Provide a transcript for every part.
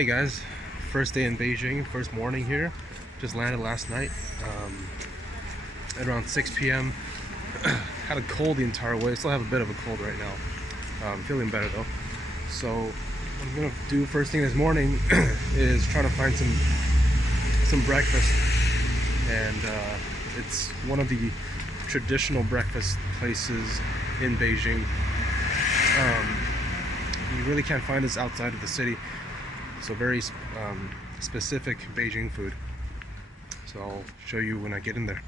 Hey guys, first day in Beijing, first morning here. Just landed last night at around 6 p.m. Had a cold the entire way. Still have a bit of a cold right now. Feeling better though. So what I'm gonna do first thing this morning is try to find some breakfast, and it's one of the traditional breakfast places in Beijing. You really can't find this outside of the city. So very specific Beijing food. So I'll show you when I get in there.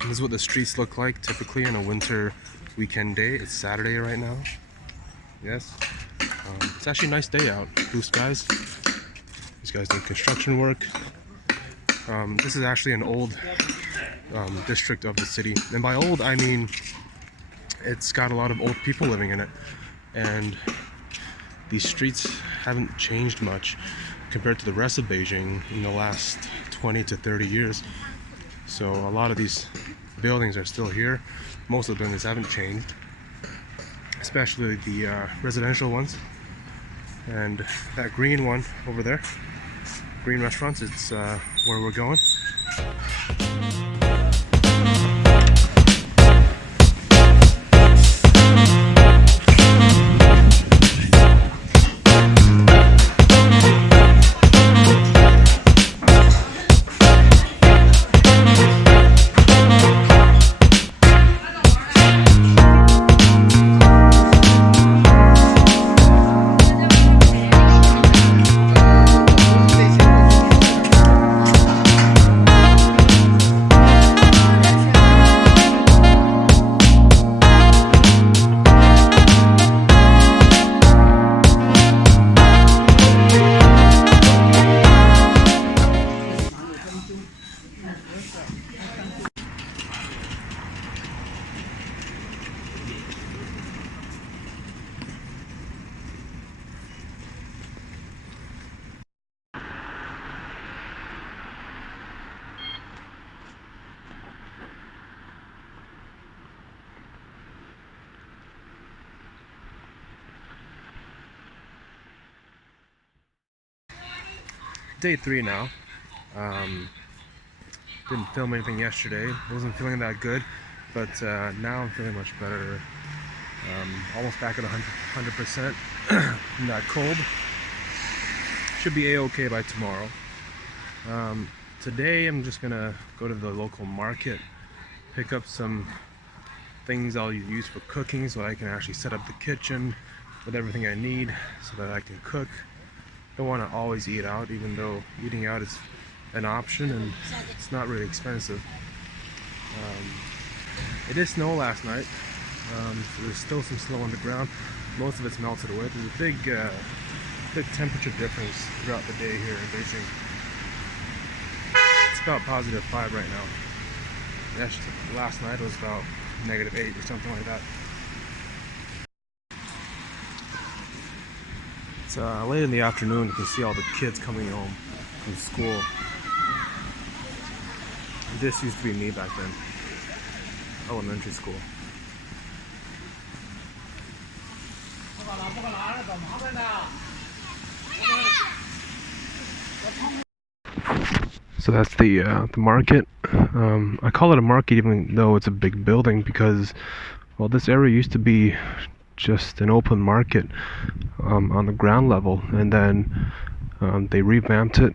This is what the streets look like typically on a winter weekend day. It's Saturday right now. Yes. It's actually a nice day out. Blue skies. These guys do construction work. This is actually an old district of the city. And by old, I mean it's got a lot of old people living in it. And these streets haven't changed much compared to the rest of Beijing in the last 20 to 30 years. So a lot of these buildings are still here. Most of the buildings haven't changed, especially the residential ones. And that green one over there, green restaurants, it's where we're going. Day 3 now. Didn't film anything yesterday. Wasn't feeling that good, but now I'm feeling much better. Almost back at 100%. Not cold. Should be a-okay by tomorrow. Today I'm just gonna go to the local market, pick up some things I'll use for cooking so I can actually set up the kitchen with everything I need so that I can cook. Don't want to always eat out, even though eating out is an option and it's not really expensive. It did snow last night, so there's still some snow on the ground. Most of it's melted away. There's a big temperature difference throughout the day here in Beijing. It's about +5 right now. Actually, last night was about -8 or something like that. It's late in the afternoon. You can see all the kids coming home from school. This used to be me back then, elementary school. So that's the market. I call it a market even though it's a big building because, well, this area used to be just an open market on the ground level, and then they revamped it,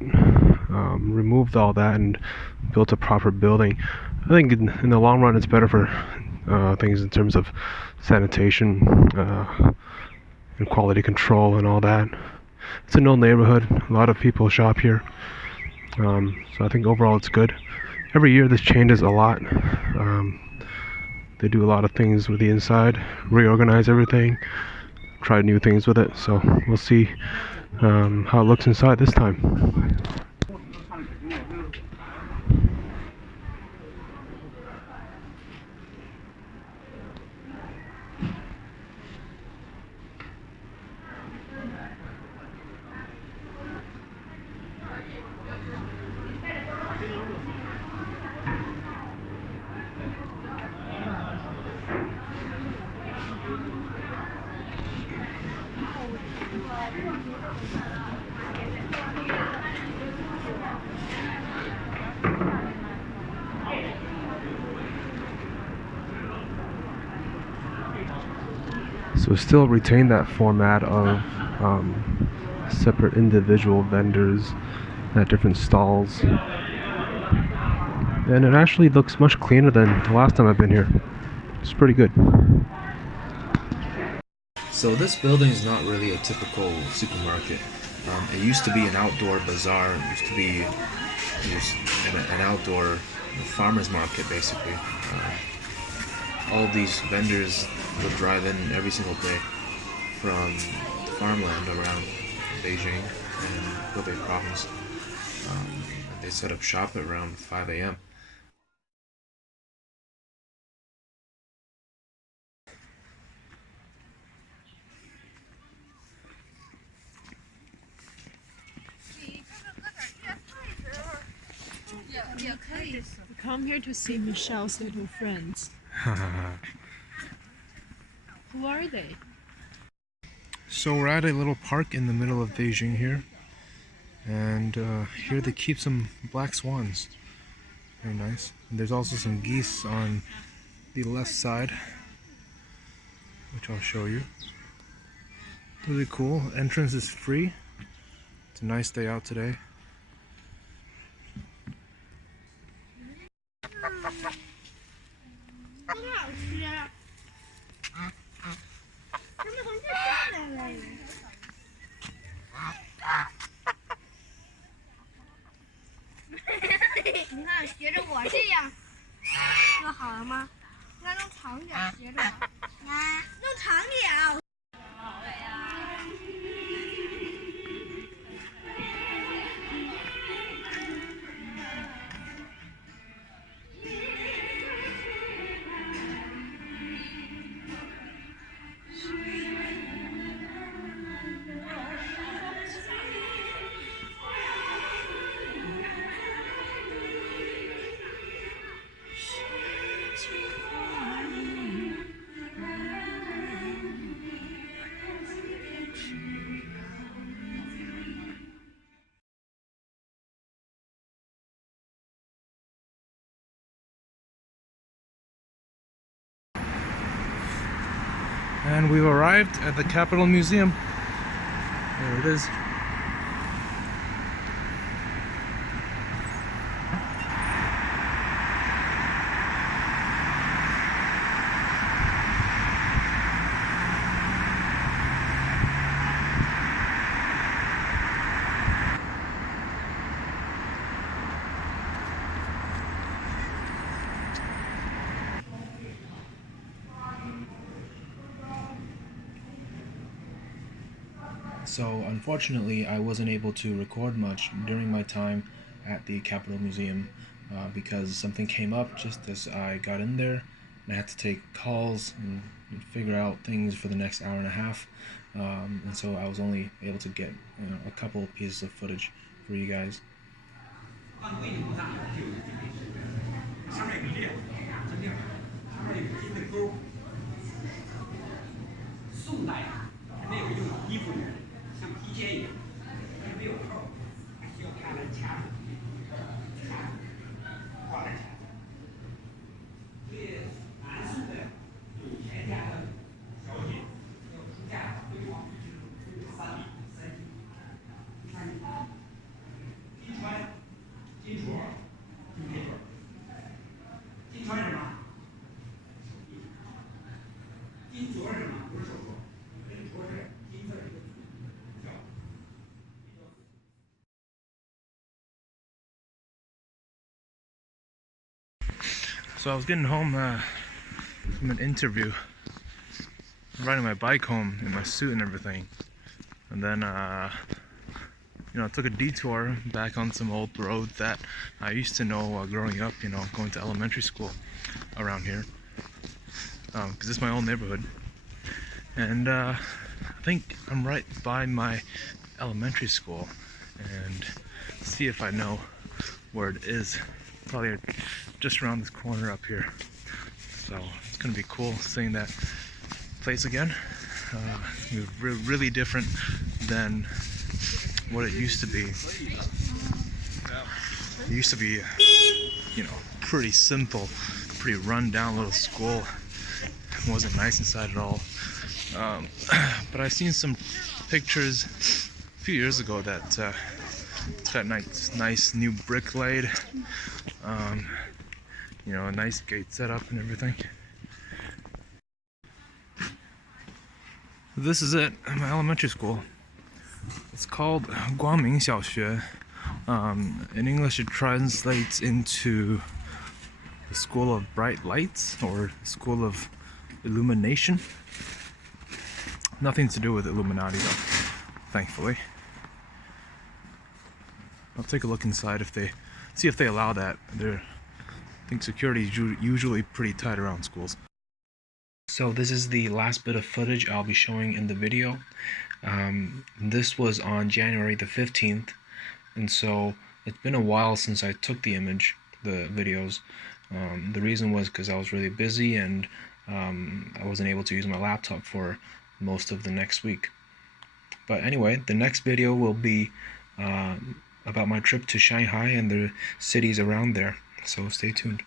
removed all that and built a proper building. I think in the long run it's better for things in terms of sanitation and quality control and all that. It's an old neighborhood, a lot of people shop here, so I think overall it's good. Every year this changes a lot. They do a lot of things with the inside, reorganize everything, try new things with it. So we'll see how it looks inside this time. So still retain that format of separate individual vendors at different stalls. And it actually looks much cleaner than the last time I've been here. It's pretty good. So this building is not really a typical supermarket. It used to be an outdoor bazaar. It used to be just an outdoor farmer's market, basically. All of these vendors would drive in every single day from the farmland around Beijing and Hebei province. They set up shop at around 5 a.m. Come here to see Michelle's little friends. Who are they? So we're at a little park in the middle of Beijing here, and here they keep some black swans. Very nice. And there's also some geese on the left side, which I'll show you. Really cool. Entrance is free. It's a nice day out today. And we've arrived at the Capitol Museum. There it is. So unfortunately, I wasn't able to record much during my time at the Capitol Museum because something came up just as I got in there, and I had to take calls and figure out things for the next hour and a half. And so I was only able to get a couple of pieces of footage for you guys. So I was getting home from an interview, riding my bike home in my suit and everything, and then I took a detour back on some old road that I used to know growing up, going to elementary school around here, because this is my old neighborhood. And I think I'm right by my elementary school, and see if I know where it is. Probably just around this corner up here. So it's gonna be cool seeing that place again. It's really different than what it used to be. It used to be, pretty simple, pretty run down little school. It wasn't nice inside at all. But I've seen some pictures a few years ago that it's got nice new brick laid, you know, a nice gate set up and everything. This is it, my elementary school. It's called Guangming Xiaoxue. In English it translates into the School of Bright Lights, or the School of Illumination. Nothing to do with Illuminati though, thankfully. I'll take a look inside see if they allow that. I think security is usually pretty tight around schools. So this is the last bit of footage I'll be showing in the video. This was on January the 15th, and so it's been a while since I took the videos. The reason was because I was really busy and I wasn't able to use my laptop for most of the next week. But anyway, the next video will be about my trip to Shanghai and the cities around there, so stay tuned.